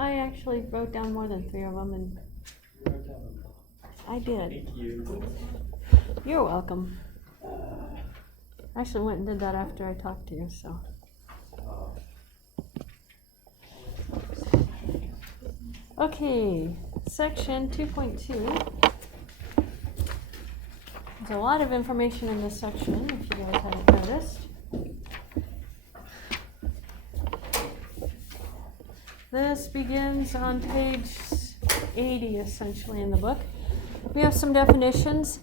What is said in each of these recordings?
I actually wrote down more than 3 of them, and I did. Thank you. You're welcome. I actually went and did that after I talked to you, so. Okay, section 2.2. There's a lot of information in this section, if you guys haven't noticed. This begins on page 80, essentially, in the book. We have some definitions.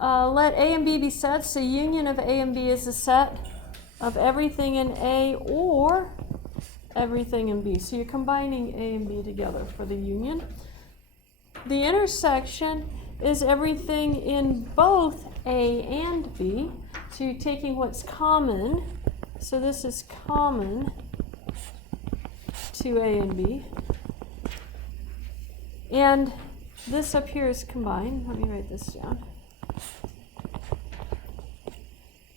Let A and B be sets. The union of A and B is a set of everything in A or everything in B. So you're combining A and B together for the union. The intersection is everything in both A and B. So you're taking what's common. So this is common to A and B. And this up here is combined. Let me write this down.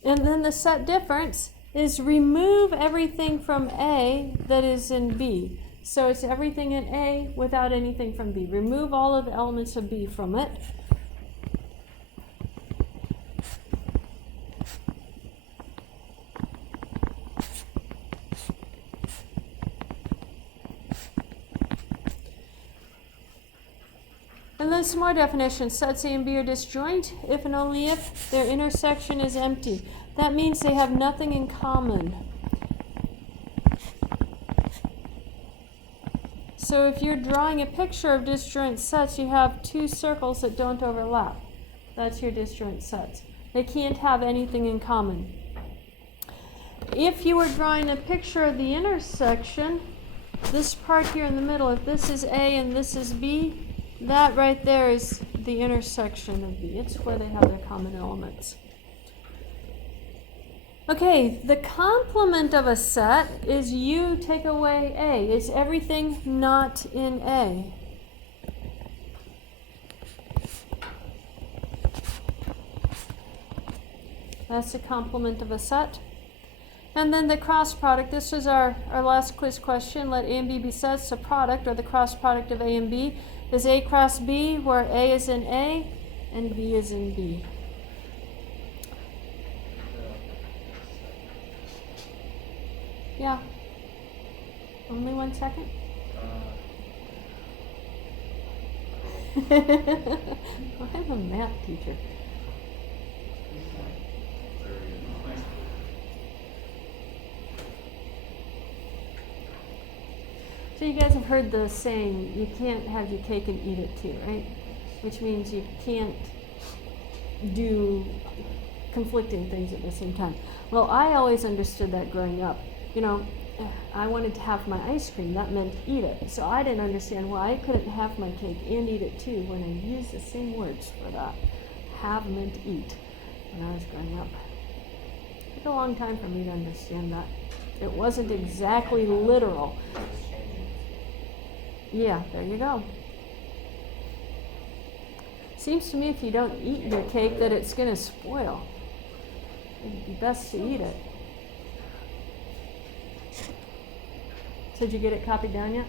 And then the set difference is remove everything from A that is in B. So it's everything in A without anything from B. Remove all of the elements of B from it. And then some more definitions. Sets A and B are disjoint if and only if their intersection is empty. That means they have nothing in common. So if you're drawing a picture of disjoint sets, you have two circles that don't overlap. That's your disjoint sets. They can't have anything in common. If you were drawing a picture of the intersection, this part here in the middle, if this is A and this is B, that right there is the intersection of B. It's where they have their common elements. Okay, the complement of a set is you take away A. It's everything not in A. That's the complement of a set. And then the cross product. This was our last quiz question. Let A and B be sets. The product, or the cross product of A and B, is A cross B, where A is in A and B is in B. Yeah. Only 1 second? I'm a math teacher. So you guys have heard the saying, you can't have your cake and eat it too, right? Which means you can't do conflicting things at the same time. Well, I always understood that growing up. You know, I wanted to have my ice cream. That meant eat it. So I didn't understand why I couldn't have my cake and eat it too when I used the same words for that. Have meant eat when I was growing up. It took a long time for me to understand that. It wasn't exactly literal. Yeah, there you go. Seems to me if you don't eat your cake that it's going to spoil. It'd be best to eat it. So did you get it copied down yet?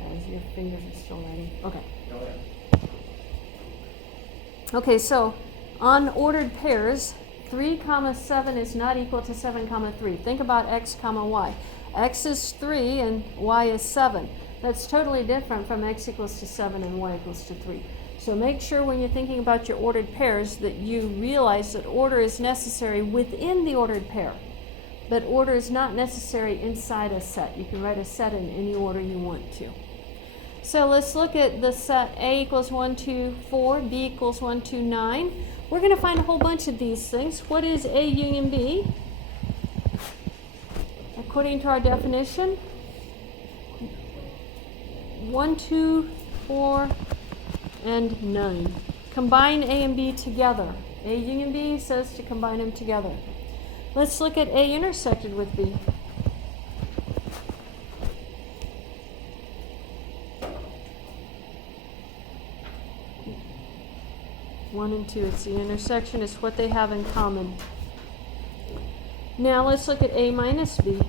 As your fingers are still writing. Okay. Okay, so unordered pairs, 3, 7 is not equal to 7, 3. Think about x, y. X is 3 and y is 7. That's totally different from x equals to 7 and y equals to 3. So make sure when you're thinking about your ordered pairs that you realize that order is necessary within the ordered pair. But order is not necessary inside a set. You can write a set in any order you want to. So let's look at the set A equals 1, 2, 4, B equals 1, 2, 9. We're going to find a whole bunch of these things. What is A union B? According to our definition, 1, 2, 4, and 9. Combine A and B together. A union B says to combine them together. Let's look at A intersected with B. One and two, it's the intersection, it's what they have in common. Now let's look at A minus B.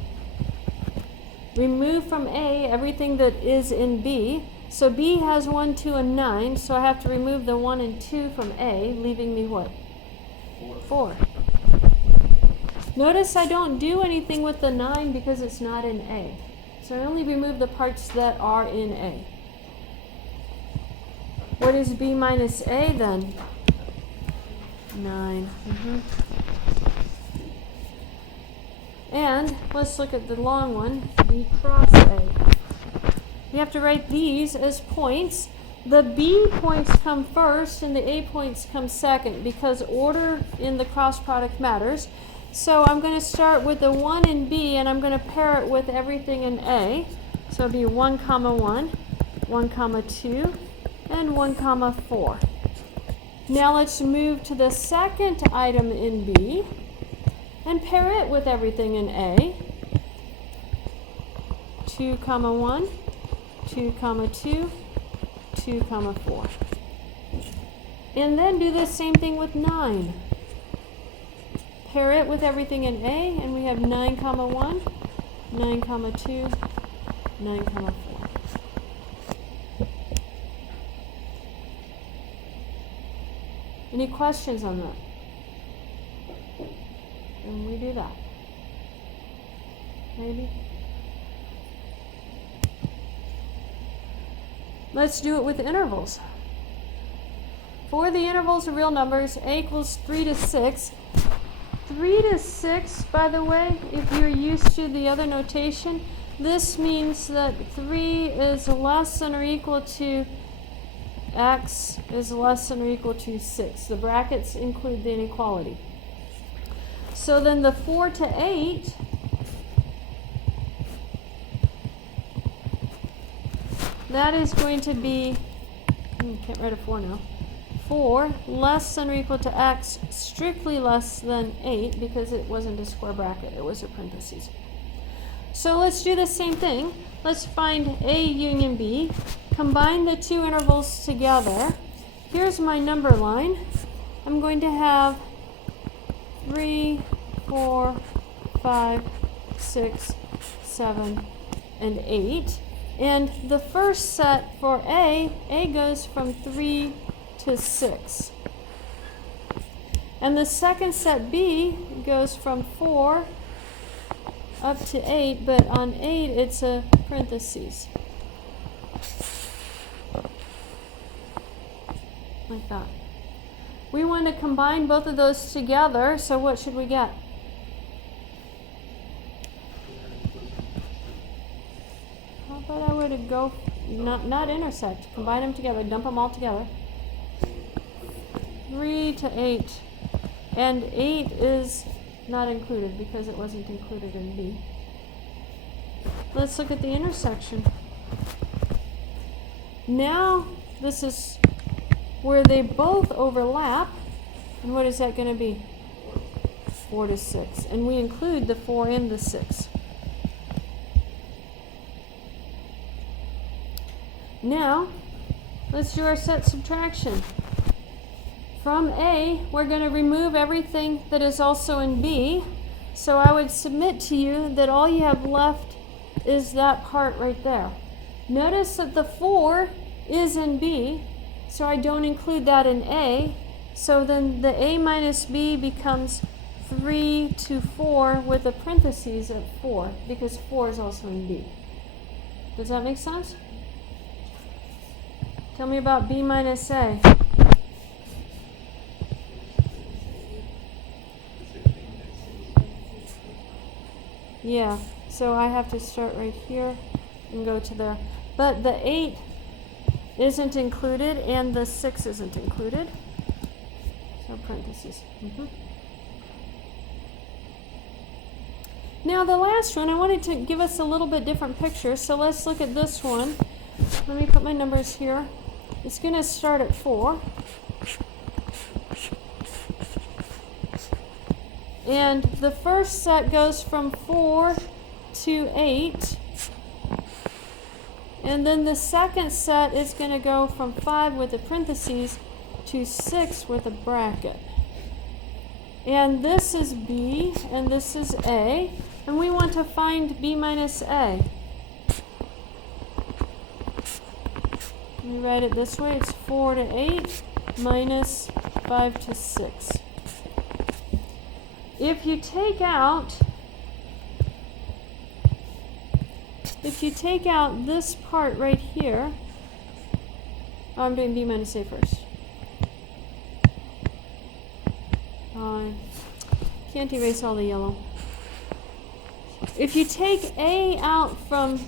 Remove from A everything that is in B. So B has 1, 2, and 9, so I have to remove the 1 and 2 from A, leaving me what? 4. Notice I don't do anything with the 9 because it's not in A. So I only remove the parts that are in A. What is B minus A then? 9. And let's look at the long one, B cross A. You have to write these as points. The B points come first and the A points come second because order in the cross product matters. So I'm going to start with the 1 in B and I'm going to pair it with everything in A. So it'll be 1, 1, 1, 2, and 1, 4. Now let's move to the second item in B and pair it with everything in A. 2, 1, 2, 2, 2, 4. And then do the same thing with 9. Pair it with everything in A, and we have 9, 1, 9, 2, 9, 4. Any questions on that? And we do that. Maybe? Let's do it with intervals. For the intervals of real numbers, A equals 3 to 6. 3 to 6, by the way, if you're used to the other notation, this means that 3 is less than or equal to x is less than or equal to 6. The brackets include the inequality. So then the 4 to 8 that is going to be, can't write a 4 now, 4 less than or equal to x, strictly less than 8 because it wasn't a square bracket, it was a parentheses. So let's do the same thing. Let's find A union B, combine the two intervals together. Here's my number line. I'm going to have 3, 4, 5, 6, 7, and 8. And the first set for A goes from 3 to 6. And the second set, B, goes from 4 up to 8, but on 8 it's a parentheses. Like that. We want to combine both of those together, so what should we get? How about I were to go, not intersect, combine them together, dump them all together. 3 to 8. And 8 is not included because it wasn't included in B. Let's look at the intersection. Now, this is where they both overlap. And what is that going to be? 4 to 6. And we include the 4 and the 6. Now, let's do our set subtraction. From A, we're going to remove everything that is also in B. So I would submit to you that all you have left is that part right there. Notice that the 4 is in B, so I don't include that in A. So then the A minus B becomes 3 to 4 with a parentheses at 4, because 4 is also in B. Does that make sense? Tell me about B minus A. Yeah, so I have to start right here and go to there. But the 8 isn't included and the 6 isn't included. So parentheses. Now the last one, I wanted to give us a little bit different picture. So let's look at this one. Let me put my numbers here. It's going to start at 4. And the first set goes from 4 to 8. And then the second set is going to go from 5 with a parentheses to 6 with a bracket. And this is B, and this is A, and we want to find B minus A. We write it this way, it's 4 to 8 minus 5 to 6. If you take out this part right here, I'm doing B minus A first. Can't erase all the yellow. If you take A out from,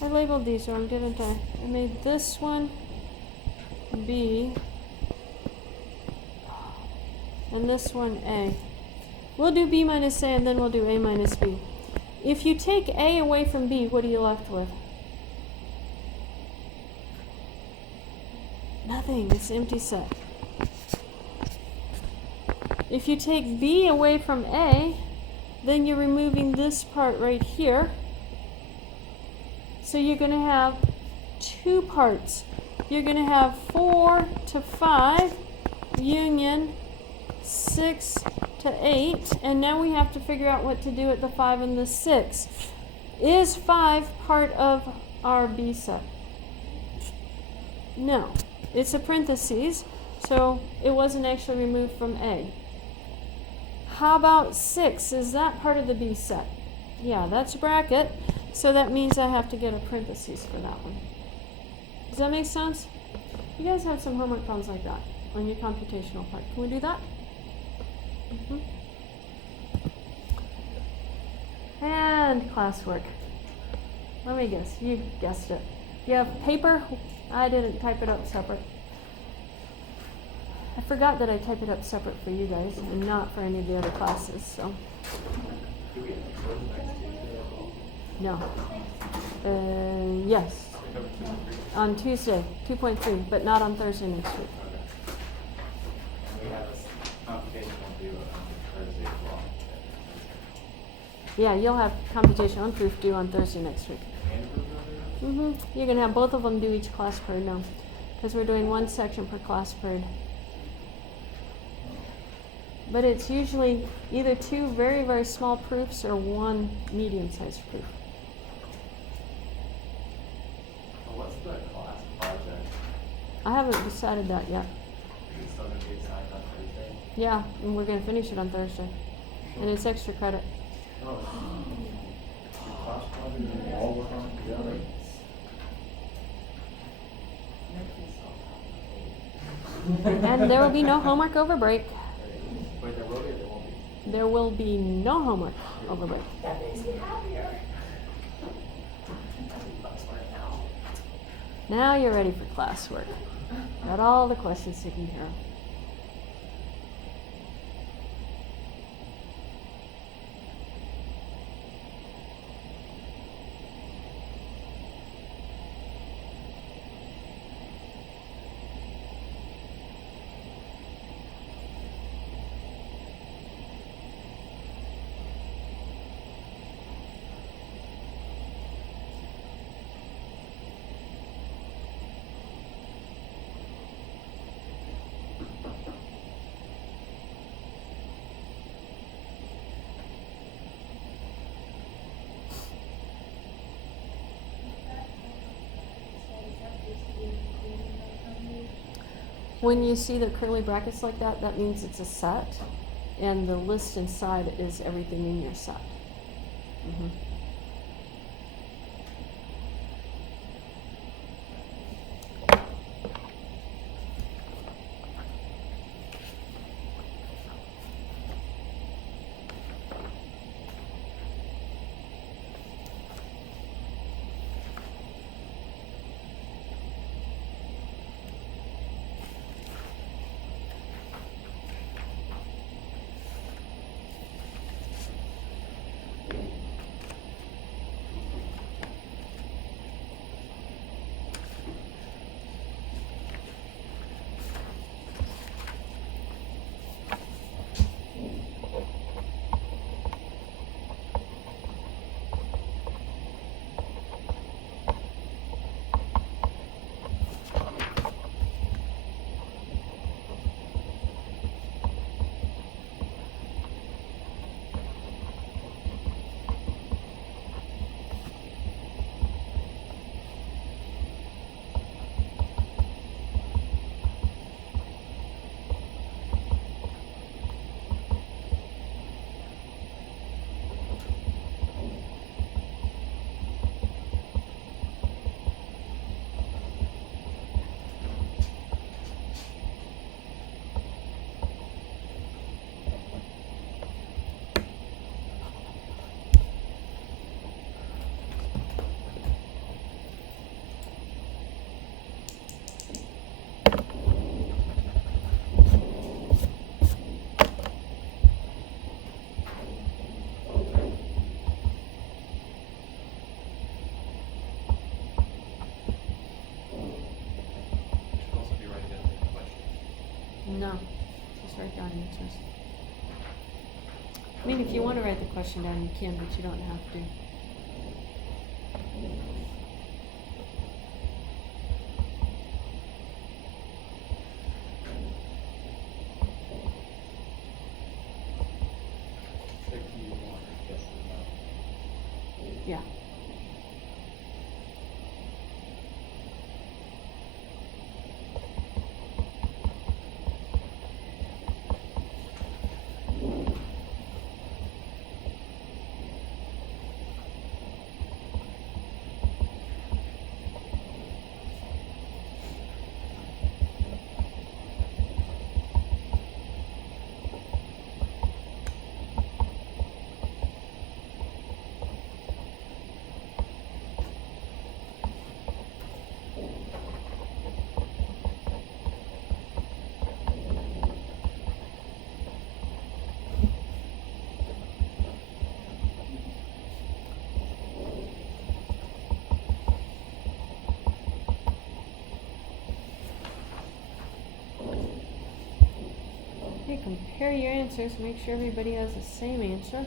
I labeled these wrong, didn't I? I made this one B and this one A. We'll do B minus A and then we'll do A minus B. If you take A away from B, what are you left with? Nothing, it's an empty set. If you take B away from A, then you're removing this part right here. So you're going to have two parts. You're going to have 4 to 5 union 6 to 8, and now we have to figure out what to do at the 5 and the 6. Is 5 part of our B set? No. It's a parentheses, so it wasn't actually removed from A. How about 6? Is that part of the B set? Yeah, that's bracket, so that means I have to get a parentheses for that one. Does that make sense? You guys have some homework problems like that on your computational part. Can we do that? And classwork. Let me guess. You guessed it. You have paper? I didn't type it up separate. I forgot that I typed it up separate for you guys and not for any of the other classes, so. No. Yes. On Tuesday, 2.3, but not on Thursday next week. We have a computational due on Thursday as well. Yeah, you'll have computational proof due on Thursday next week. You're going to have both of them do each class period now, because we're doing one section per class period. But it's usually either two very, very small proofs or one medium-sized proof. What's the class project? I haven't decided that yet. Is it still going to be assigned on Thursday? Yeah, and we're going to finish it on Thursday. And it's extra credit. Oh. Class project we all work on together? And there will be no homework over break. Wait, there will be or there won't be? There will be no homework over break. That makes me happier. Now you're ready for classwork. Got all the questions taken care of. When you see the curly brackets like that, that means it's a set, and the list inside is everything in your set. Just write down answers. I mean, if you want to write the question down, you can, but you don't have to. The key one, yes or no. Yeah. Okay, compare your answers. Make sure everybody has the same answer.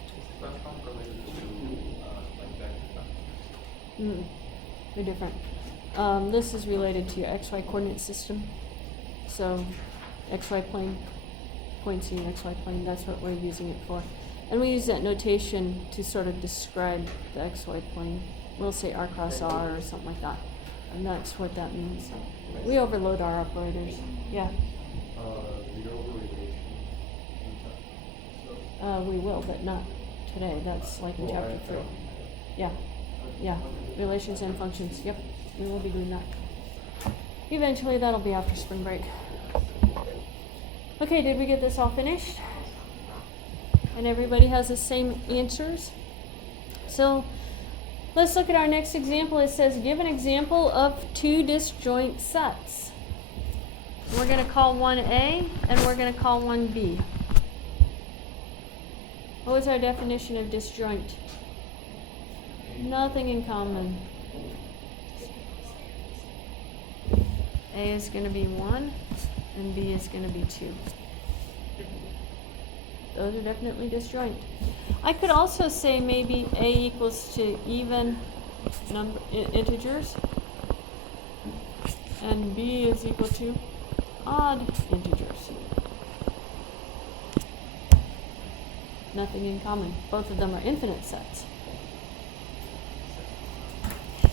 Is the first one related to, like vector functions? They're different. This is related to your XY coordinate system. So, XY plane, points in your XY plane, that's what we're using it for. And we use that notation to sort of describe the XY plane. We'll say R cross R or something like that. And that's what that means. We overload our operators. Yeah, The overrelation. we will, but not today. That's like in chapter 3. Yeah, yeah, relations and functions, yep, we will be doing that. Eventually, that'll be after spring break. Okay, did we get this all finished? And everybody has the same answers? So, let's look at our next example. It says, give an example of two disjoint sets. We're going to call one A, and we're going to call one B. What was our definition of disjoint? Nothing in common. A is going to be 1, and B is going to be 2. Those are definitely disjoint. I could also say maybe A equals to even number integers, and B is equal to odd integers. Nothing in common. Both of them are infinite sets.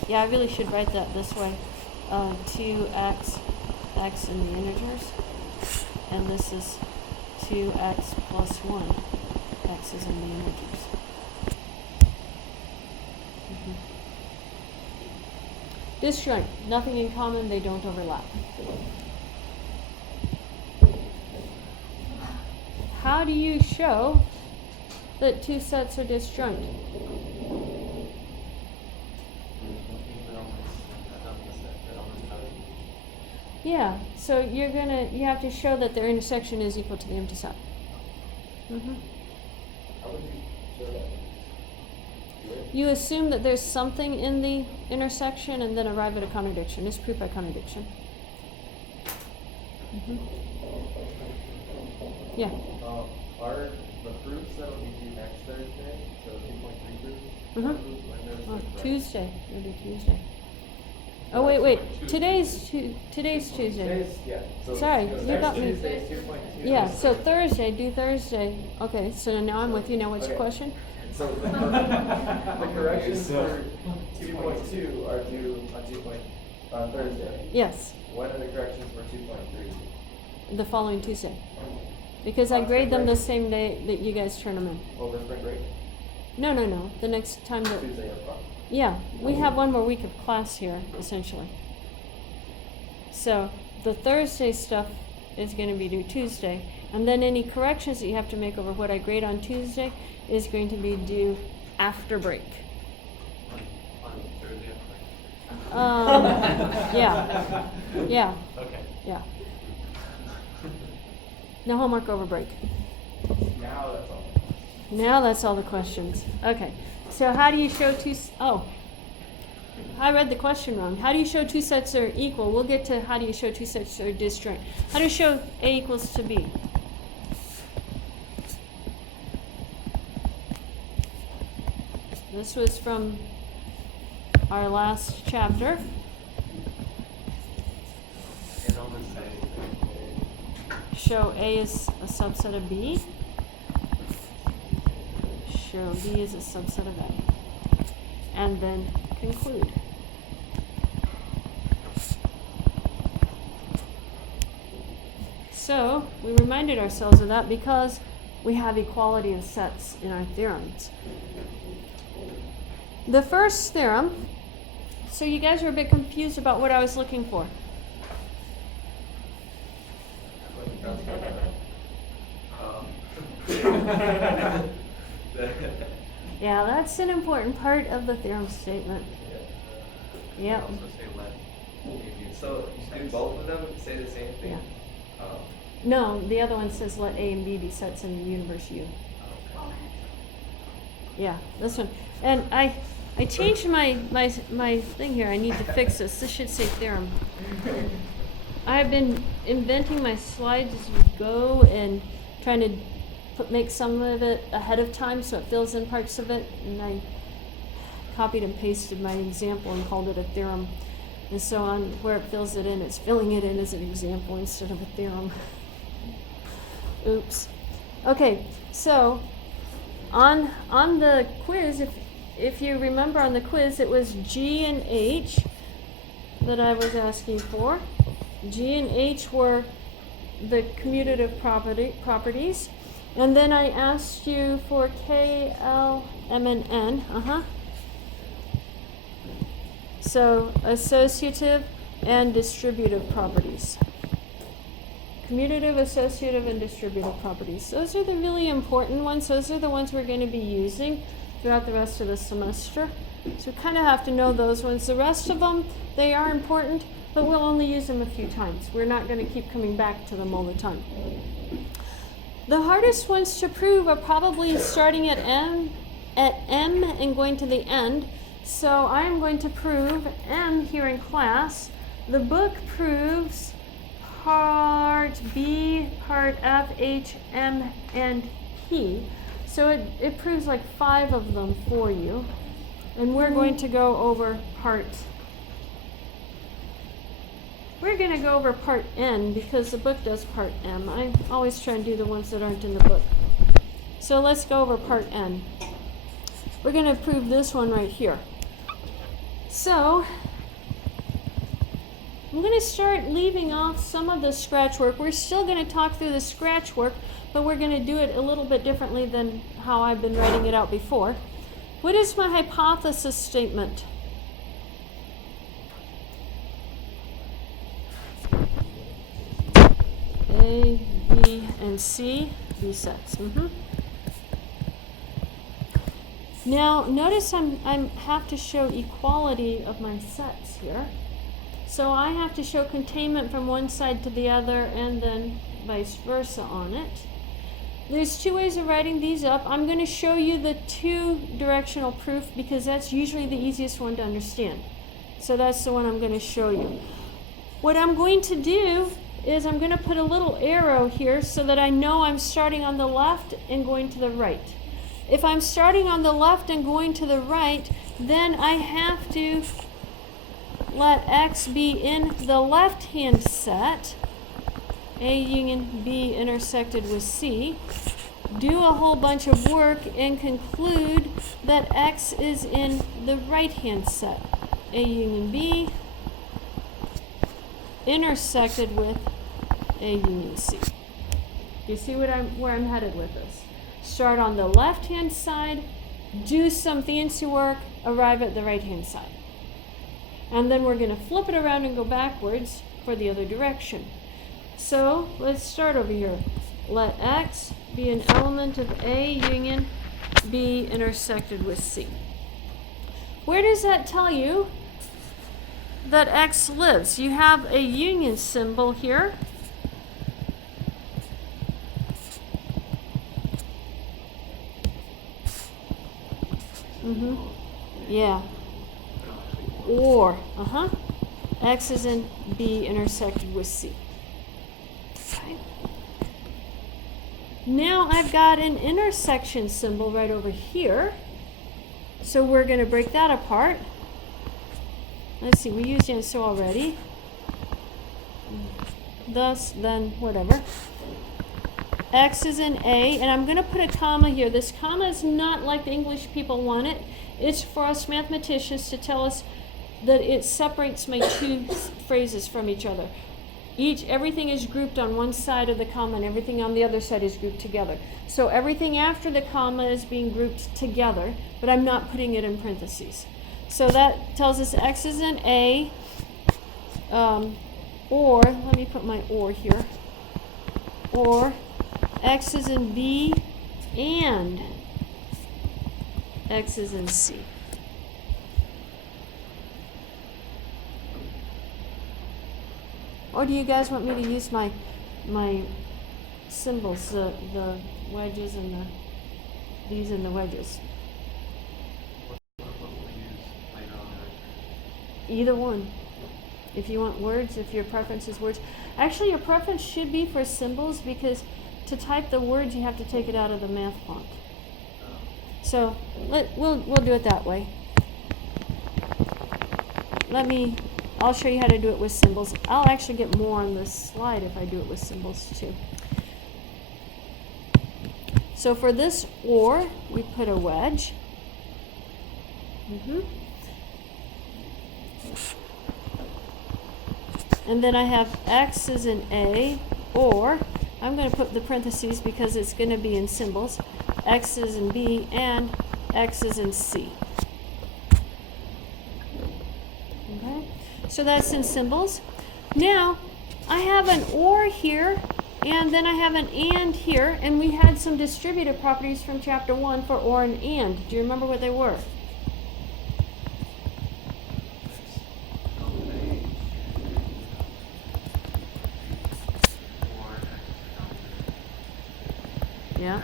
Yeah, I really should write that this way. 2x, x in the integers, and this is 2x plus 1, x is in the integers. Disjoint, nothing in common, they don't overlap. How do you show that two sets are disjoint? Yeah, so you have to show that their intersection is equal to the empty set. How would you show that? You assume that there's something in the intersection and then arrive at a contradiction. It's proof by contradiction. Yeah. Are the proofs that will be due next Thursday, so 2.3 proofs? Oh, Tuesday. It'll be Tuesday. Oh wait. Today's Tuesday. Yeah. So Sorry, so you next got me. Tuesday is 2.2. Yeah, so Thursday, do Thursday. Okay, so now I'm with you. Now what's your Okay. question? So the corrections for 2.2 are due on Thursday. Yes, When are the corrections for 2.3? the following Tuesday. Because I grade them the same day that you guys turn them in. Over spring break? No. The next time that. Tuesday or Friday? Yeah, we have one more week of class here, essentially. So the Thursday stuff is going to be due Tuesday. And then any corrections that you have to make over what I grade on Tuesday is going to be due after break. Yeah, yeah, Okay. yeah. No homework over break. Now that's all. Now that's all the questions. Okay, so how do you show I read the question wrong. How do you show two sets are equal? We'll get to how do you show two sets are disjoint. How do you show A equals to B? This was from our last chapter. And I'll just say, Show A is a subset of B. Show B is a subset of A. And then conclude. So, we reminded ourselves of that because we have equality of sets in our theorems. The first theorem, so you guys were a bit confused about what I was looking for. Yeah, that's an important part of the theorem statement. Yep. also say let. So, do both of them say the same thing? Yeah. Oh. No, the other one says let A and B be sets in the universe U. Yeah, this one. And I changed my thing here. I need to fix this. This should say theorem. I've been inventing my slides as we go and trying to make some of it ahead of time so it fills in parts of it. And I copied and pasted my example and called it a theorem. And so on where it fills it in, it's filling it in as an example instead of a theorem. Oops. Okay, so on the quiz, if you remember on the quiz, it was G and H that I was asking for. G and H were the commutative properties. And then I asked you for K, L, M, and N. So associative and distributive properties. Commutative, associative, and distributive properties. Those are the really important ones. Those are the ones we're going to be using throughout the rest of the semester. So we kind of have to know those ones. The rest of them, they are important, but we'll only use them a few times. We're not going to keep coming back to them all the time. The hardest ones to prove are probably starting at M and going to the end. So I'm going to prove M here in class. The book proves part B, part F, H, M, and P. So it proves like 5 of them for you. And we're going to go over part N because the book does part M. I always try and do the ones that aren't in the book. So let's go over part N. We're going to prove this one right here. So I'm going to start leaving off some of the scratch work. We're still going to talk through the scratch work, but we're going to do it a little bit differently than how I've been writing it out before. What is my hypothesis statement? A, B, and C, B sets. Now, notice I have to show equality of my sets here. So I have to show containment from one side to the other and then vice versa on it. There's 2 ways of writing these up. I'm going to show you the 2-directional proof because that's usually the easiest one to understand. So that's the one I'm going to show you. What I'm going to do is I'm going to put a little arrow here so that I know I'm starting on the left and going to the right. If I'm starting on the left and going to the right, then I have to let X be in the left-hand set, A union B intersected with C, do a whole bunch of work, and conclude that X is in the right-hand set, A union B intersected with A union C. Do you see where I'm headed with this? Start on the left-hand side, do some fancy work, arrive at the right-hand side. And then we're going to flip it around and go backwards for the other direction. So let's start over here. Let X be an element of A union B intersected with C. Where does that tell you that X lives. You have a union symbol here. Yeah. Or, X is in B intersected with C. Okay. Now I've got an intersection symbol right over here. So we're going to break that apart. Let's see, we used and so already. Thus, then, whatever. X is in A, and I'm going to put a comma here. This comma is not like the English people want it. It's for us mathematicians to tell us that it separates my two phrases from each other. Everything is grouped on one side of the comma, and everything on the other side is grouped together. So everything after the comma is being grouped together, but I'm not putting it in parentheses. So that tells us X is in A, or, let me put my or here, or X is in B, and X is in C. Or do you guys want me to use my symbols, the wedges and these and the wedges? What will we use later on in our turn? Either one. If you want words, if your preference is words. Actually, your preference should be for symbols, because to type the words you have to take it out of the math font. So we'll do it that way. I'll show you how to do it with symbols. I'll actually get more on this slide if I do it with symbols too. So for this or, we put a wedge. And then I have X is in A, or I'm going to put the parentheses because it's going to be in symbols. X is in B, and X is in C. Okay, so that's in symbols. Now, I have an or here, and then I have an and here, and we had some distributive properties from chapter 1 for or and and. Do you remember what they were? Yeah.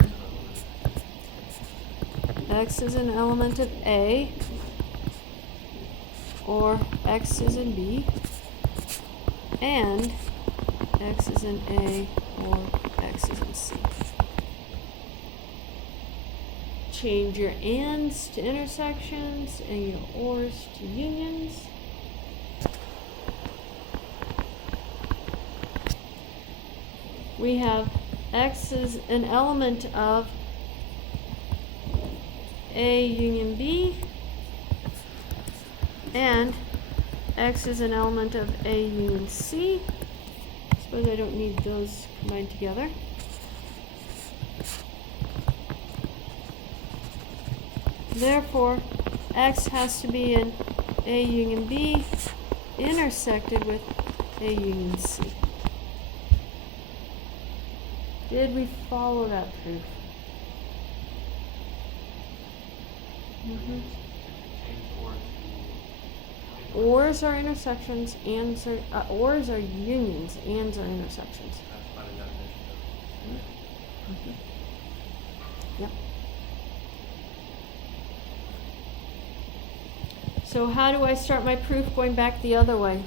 X is an element of A, or X is in B, and X is in A, or X is in C. Change your ands to intersections and your ors to unions. We have X is an element of A union B, and X is an element of A union C. Suppose I don't need those combined together. Therefore, X has to be in A union B intersected with A union C. Did we follow that proof? Change or to Ors are intersections, ands are ors are unions, ands are intersections. that's by the definition. Yep. So how do I start my proof going back the other way?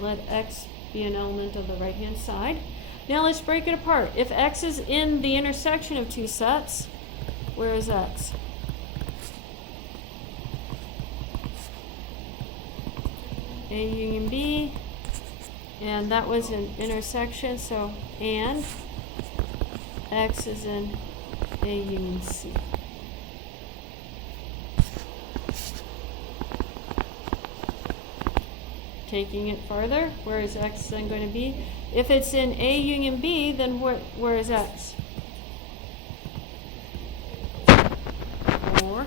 Let X be an element of the right-hand side. Now let's break it apart. If X is in the intersection of two sets, where is X? A union B, and that was an intersection, so and X is in A union C. Taking it further, where is X then going to be? If it's in A union B, then where is X? Or,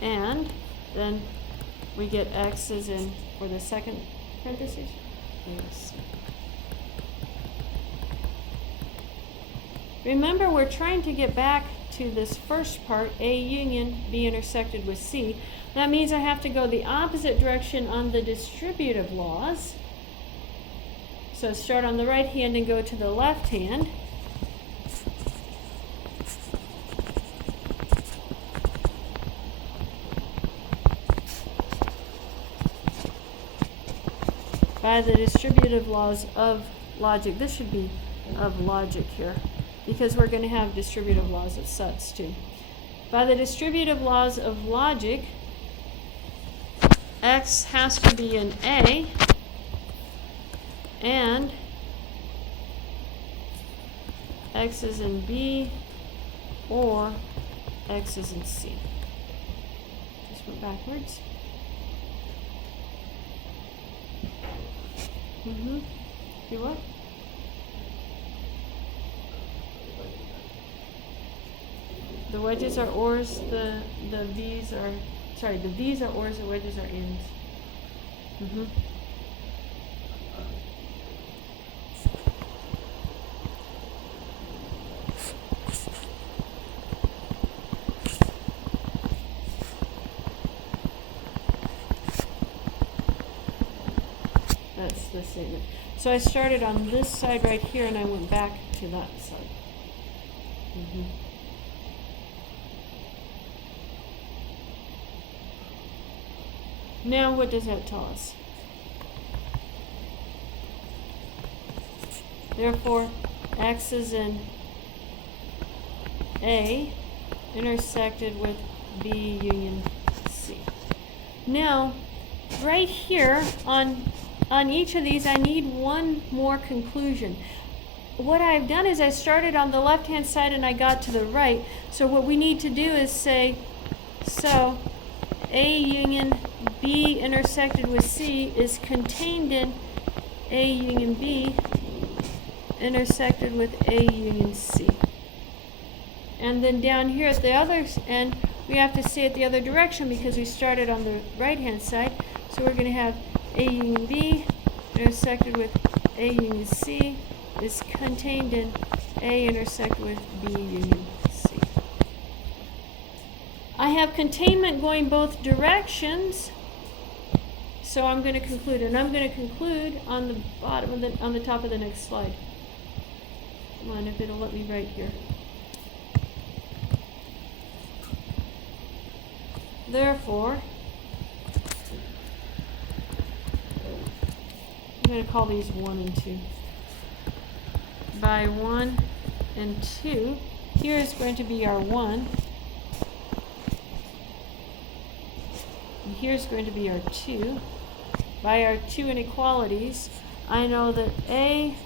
and then we get x is in, for the second parentheses, yes. Remember, we're trying to get back to this first part, A union B intersected with C. That means I have to go the opposite direction on the distributive laws. So start on the right hand and go to the left hand. By the distributive laws of logic. This should be of logic here, because we're going to have distributive laws of sets too. By the distributive laws of logic, x has to be in A, and x is in B, or x is in C. Just went backwards. Do what? The wedges are ors, the V's are, sorry, the V's are ors, the wedges are ins. That's the statement. So I started on this side right here and I went back to that side. Now what does that tell us? Therefore, x is in A intersected with B union C. Now, right here on each of these, I need one more conclusion. What I've done is I started on the left-hand side and I got to the right. So what we need to do is say, so A union B intersected with C is contained in A union B intersected with A union C. And then down here at the other end, we have to say it the other direction because we started on the right-hand side. So we're going to have A union B intersected with A union C is contained in A intersected with B union C. I have containment going both directions, so I'm going to conclude, and I'm going to conclude on the bottom of on the top of the next slide. Come on, if it'll let me write here. Therefore, I'm going to call these 1 and 2. By 1 and 2, here is going to be our 1. And here's going to be our 2. By our 2 inequalities, I know that A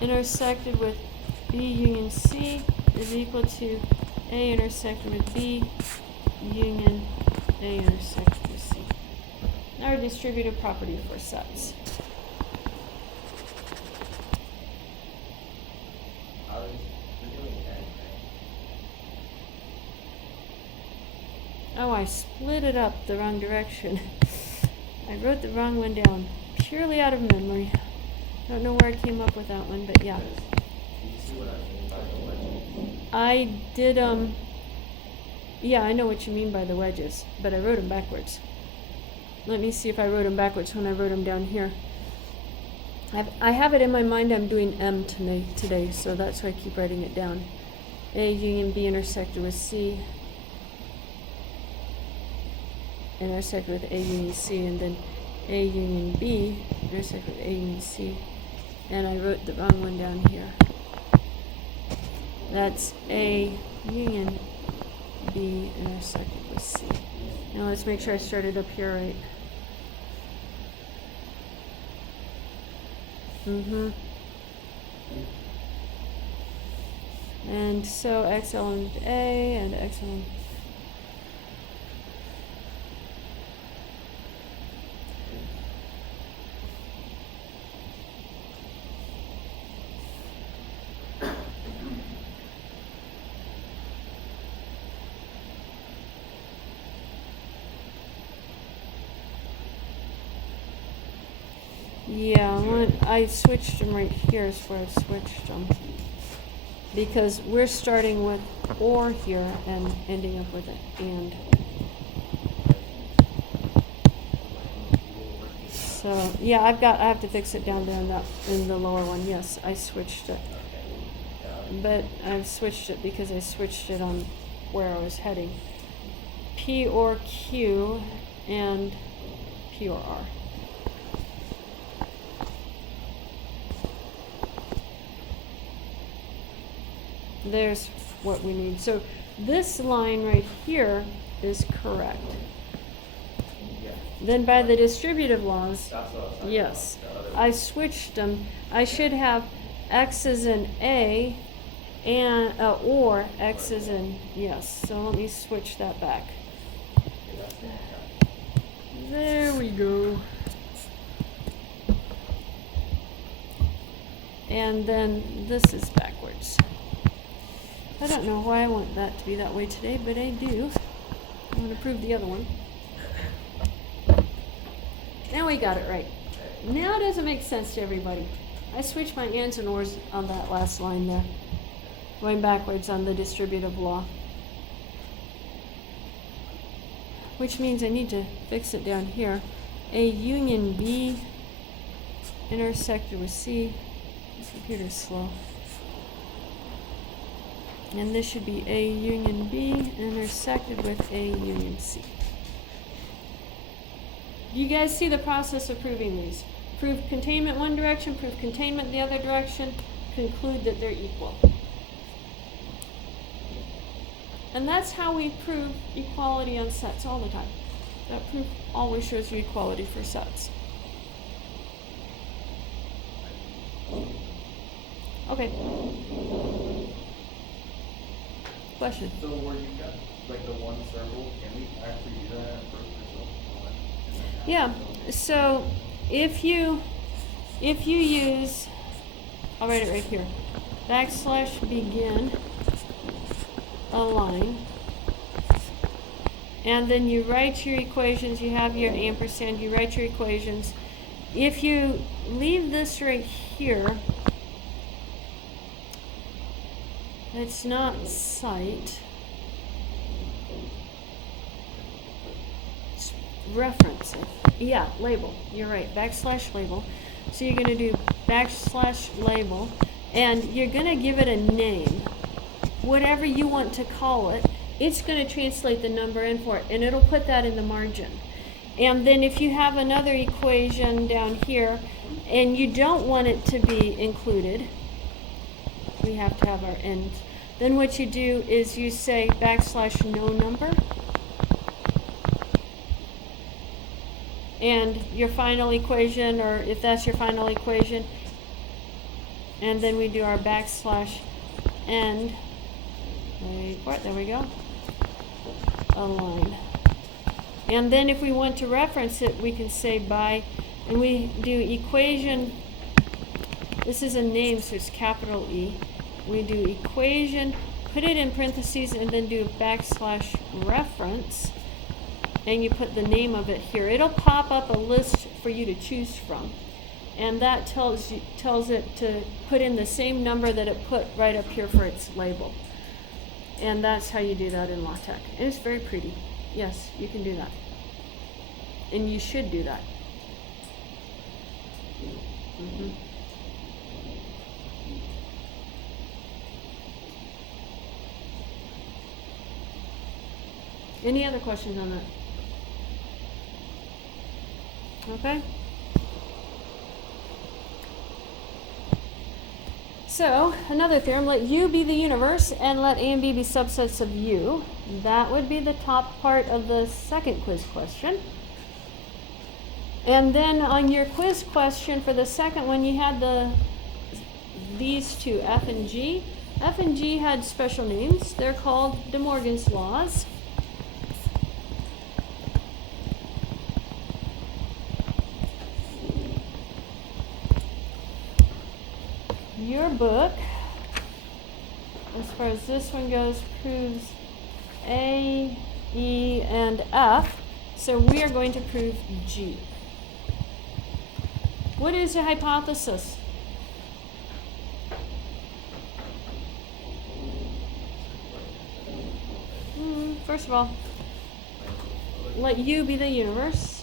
intersected with B union C is equal to A intersected with B union A intersected with C. Our distributive property for sets. Oh, I split it up the wrong direction. I wrote the wrong one down purely out of memory. Don't know where I came up with that one, but yeah. I did, yeah, I know what you mean by the wedges, but I wrote them backwards. Let me see if I wrote them backwards when I wrote them down here. I have it in my mind I'm doing M today, so that's why I keep writing it down. A union B intersected with C. Intersected with A union C, and then A union B intersected with A union C. And I wrote the wrong one down here. That's A union B intersected with C. Now let's make sure I started up here right. And so X element A and X element. Yeah, I switched them right here is where I switched them. Because we're starting with or here and ending up with an and. So, yeah, I have to fix it down there in the lower one. Yes, I switched it. But I've switched it because I switched it on where I was heading. P or Q and P or R. There's what we need. So this line right here is correct. Yeah. Then by the distributive laws, That's what I was talking yes, about, the other I switched them. I should have X is in A and or X is in yes. So let me switch that back. There we go. And then this is backwards. I don't know why I want that to be that way today, but I do. I want to prove the other one. Now we got it right. Now does it make sense to everybody? I switched my ands and ors on that last line there. Going backwards on the distributive law. Which means I need to fix it down here. A union B intersected with C. This computer's slow. And this should be A union B intersected with A union C. Do you guys see the process of proving these? Prove containment one direction, prove containment the other direction, conclude that they're equal. And that's how we prove equality on sets all the time. That proof always shows you equality for sets. Okay. Question? So where you got like the one circle, can we actually do that at first result? Yeah. So if you use, I'll write it right here, backslash begin a line, and then you write your equations, you have your ampersand, you write your equations. If you leave this right here, it's not cite, it's reference. Yeah, label, you're right, backslash label. So you're gonna do backslash label, and you're gonna give it a name. Whatever you want to call it, it's going to translate the number in for it, and it'll put that in the margin. And then if you have another equation down here, and you don't want it to be included, we have to have our end. Then what you do is you say backslash no number, and your final equation, or if that's your final equation, and then we do our backslash end. There we go. A line. And then if we want to reference it, we can say by, and we do equation, this is a name, so it's capital E. We do equation, put it in parentheses, and then do backslash reference, and you put the name of it here. It'll pop up a list for you to choose from. And that tells it to put in the same number that it put right up here for its label. And that's how you do that in LaTeX. And it's very pretty. Yes, you can do that. And you should do that. Mm-hmm. Any other questions on that? Okay. So, another theorem, let U be the universe and let A and B be subsets of U. That would be the top part of the second quiz question. And then on your quiz question for the second one, you had these two, F and G. F and G had special names. They're called De Morgan's laws. Your book, as far as this one goes, proves A, E, and F. So we are going to prove G. What is the hypothesis? First of all, let U be the universe.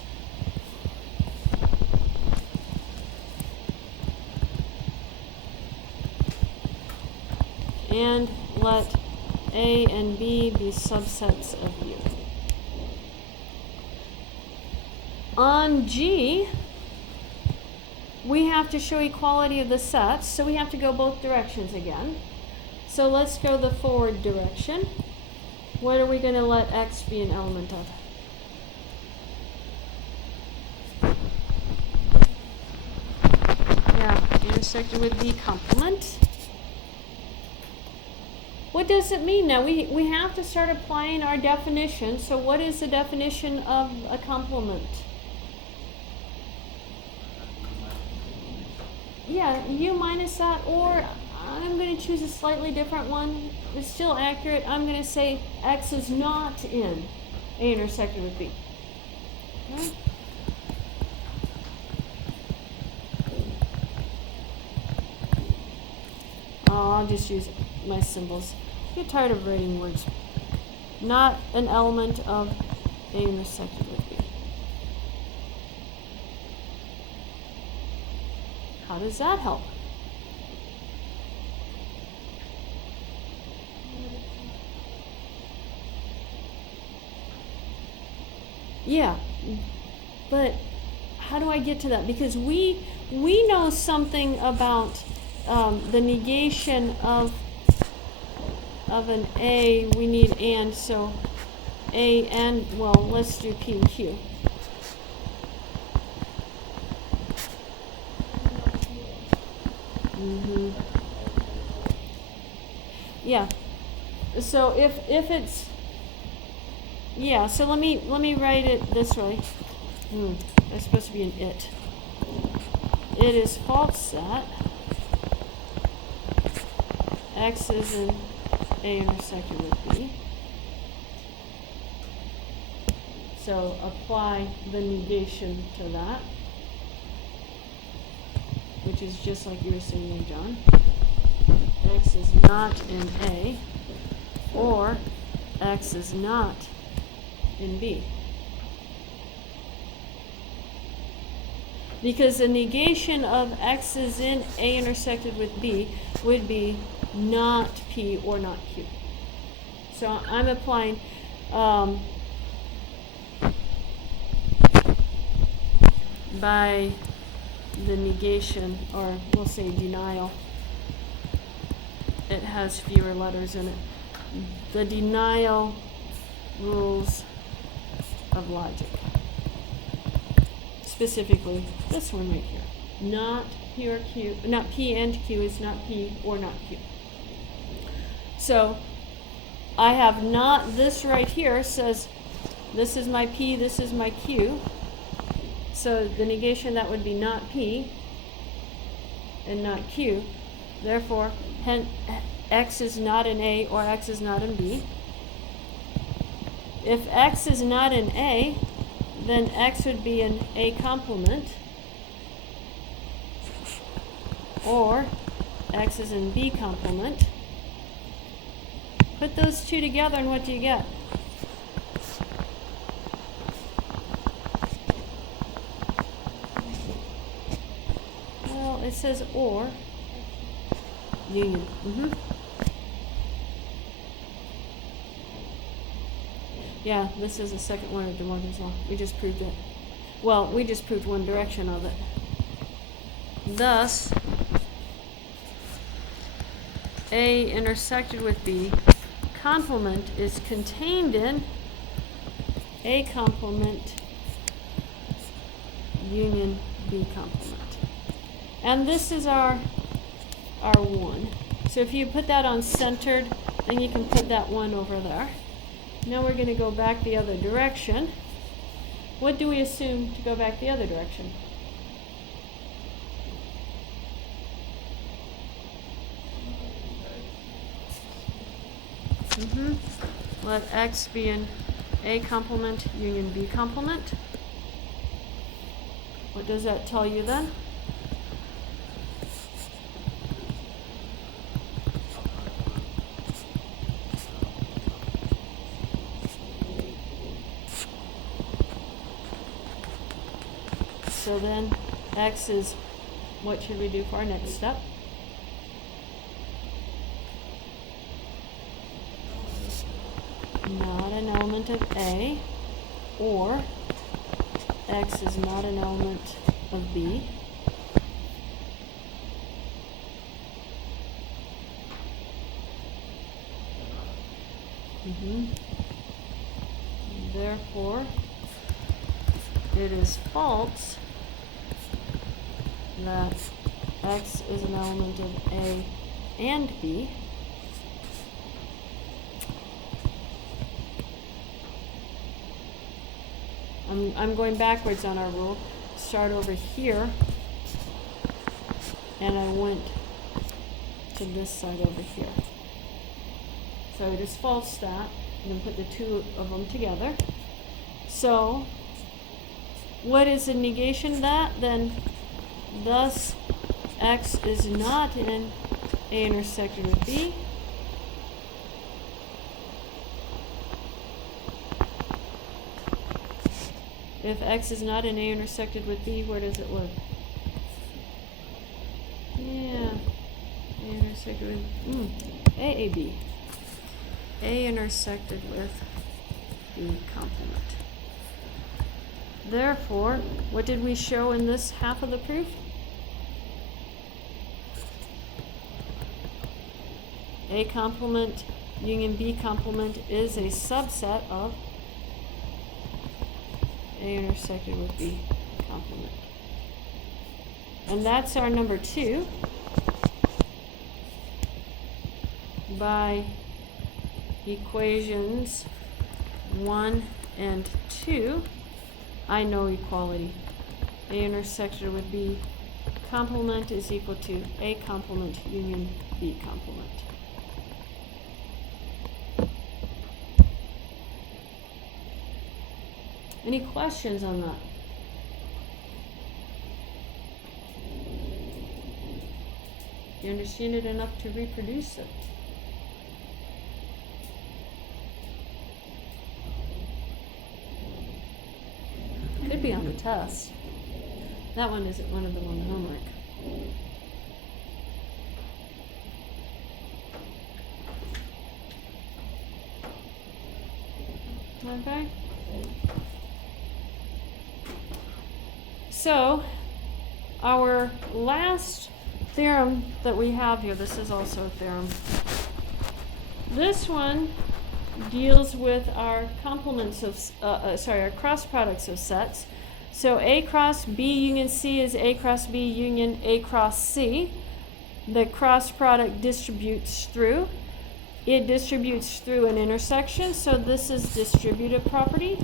And let A and B be subsets of U. On G, we have to show equality of the sets, so we have to go both directions again. So let's go the forward direction. What are we going to let X be an element of? Yeah, intersected with B complement. What does it mean now? We have to start applying our definition. So what is the definition of a complement? Yeah, U minus that, or I'm going to choose a slightly different one. It's still accurate. I'm going to say X is not in A intersected with B. Okay. Oh, I'll just use my symbols. I get tired of writing words. Not an element of A intersected with B. How does that help? Yeah, but how do I get to that? Because we know something about the negation of an A. We need and, so A and, well, let's do P and Q. Yeah. So if it's, yeah, so let me write it this way. That's supposed to be an it. It is fault set. X is in A intersected with B. So apply the negation to that, which is just like you were saying, John. X is not in A, or X is not in B. Because the negation of X is in A intersected with B would be not P or not Q. So I'm applying by the negation, or we'll say denial. It has fewer letters in it. The denial rules of logic. Specifically, this one right here. Not P or Q, not P and Q is not P or not Q. So I have not, this right here says this is my P, this is my Q. So the negation, that would be not P and not Q. Therefore, X is not in A or X is not in B. If X is not in A, then X would be an A complement, or X is in B complement. Put those two together and what do you get? Well, it says or union. Yeah, this is the second one of De Morgan's law. We just proved it. Well, we just proved one direction of it. Thus, A intersected with B complement is contained in A complement union B complement. And this is our one. So if you put that on centered, then you can put that one over there. Now we're going to go back the other direction. What do we assume to go back the other direction? Let X be in A complement union B complement. What does that tell you then? So then x is, what should we do for our next step? Not an element of A, or x is not an element of B. Therefore, it is false that x is an element of A and B. I'm going backwards on our rule. Start over here, and I went to this side over here. So it is false that, and then put the two of them together. So, what is the negation of that? Then, thus, x is not in A intersected with B. If x is not in A intersected with B, where does it live? Yeah, A intersected with AAB. A intersected with B complement. Therefore, what did we show in this half of the proof? A complement union B complement is a subset of A intersected with B complement. And that's our number 2. By equations 1 and 2, I know equality. A intersected with B complement is equal to A complement union B complement. Any questions on that? You understand it enough to reproduce it? Could be on the test. That one isn't one of them on the homework. Okay. So, our last theorem that we have here, this is also a theorem. This one deals with our complements of, our cross products of sets. So A cross B union C is A cross B union A cross C. The cross product distributes through. It distributes through an intersection, so this is distributive property.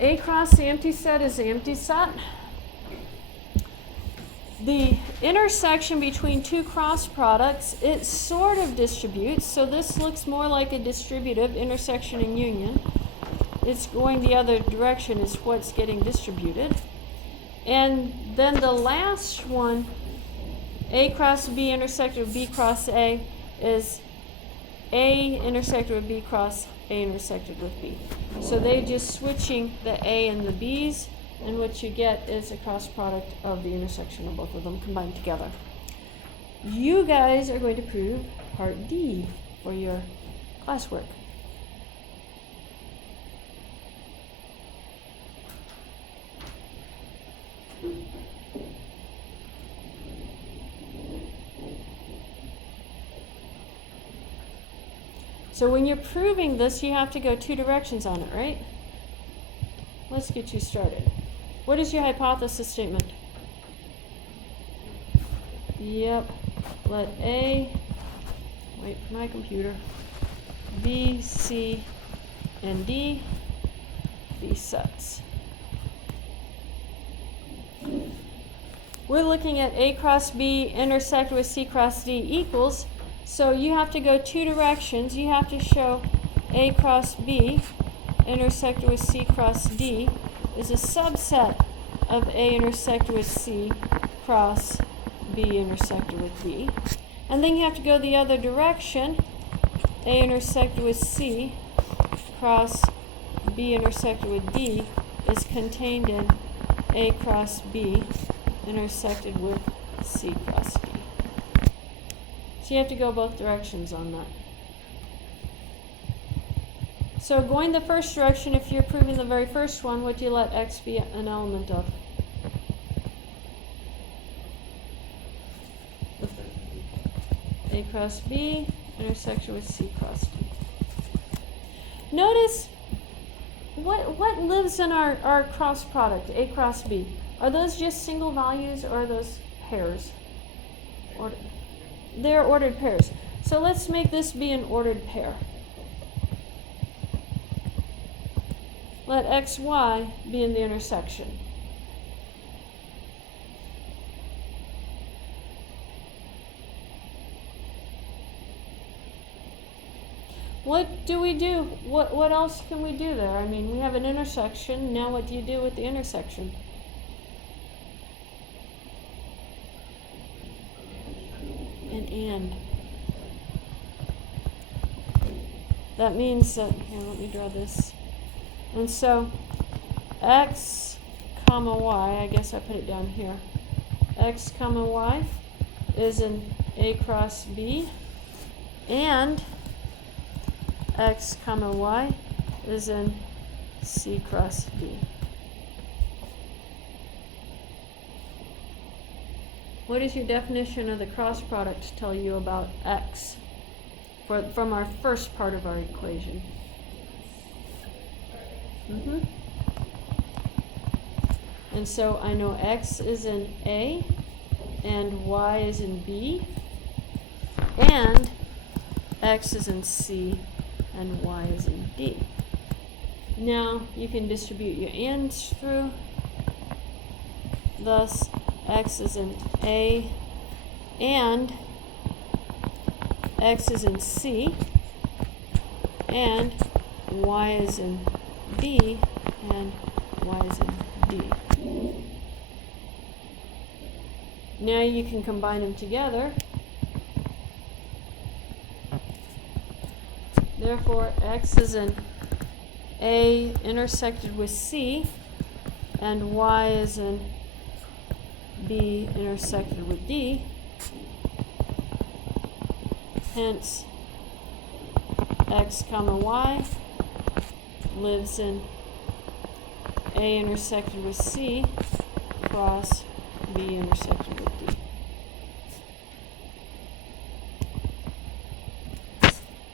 A cross the empty set is the empty set. The intersection between two cross products, it sort of distributes, so this looks more like a distributive intersection and union. It's going the other direction is what's getting distributed. And then the last one, A cross B intersected with B cross A, is A intersected with B cross A intersected with B. So they're just switching the A and the B's, and what you get is a cross product of the intersection of both of them combined together. You guys are going to prove part D for your classwork. So when you're proving this, you have to go two directions on it, right? Let's get you started. What is your hypothesis statement? Yep. Let A, wait for my computer, B, C, and D be sets. We're looking at A cross B intersect with C cross D equals. So you have to go two directions. You have to show A cross B intersected with C cross D is a subset of A intersected with C cross B intersected with D. And then you have to go the other direction A intersected with C cross B intersected with D is contained in A cross B intersected with C cross D. So you have to go both directions on that. So going the first direction, if you're proving the very first one, would you let X be an element of? A cross B intersection with C cross D. Notice what lives in our cross product, A cross B? Are those just single values or are those pairs? They're ordered pairs. So let's make this be an ordered pair. Let X, Y be in the intersection. What do we do? What else can we do there? I mean, we have an intersection. Now what do you do with the intersection? An and. That means that, here, let me draw this. And so, X, comma, Y, I guess I put it down here. X, comma, Y is in A cross B, and X, comma, Y is in C cross D. What does your definition of the cross product tell you about X from our first part of our equation? And so I know X is in A and Y is in B, and X is in C and Y is in D. Now you can distribute your ands through. Thus, X is in A and X is in C and Y is in B and Y is in D. Now you can combine them together. Therefore, X is in A intersected with C and Y is in B intersected with D. Hence, X comma Y lives in A intersected with C cross B intersected with D.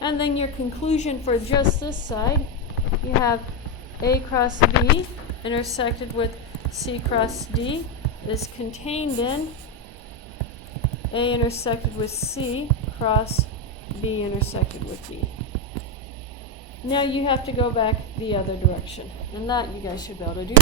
And then your conclusion for just this side, you have A cross B intersected with C cross D is contained in A intersected with C cross B intersected with D. Now you have to go back the other direction, and that you guys should be able to do.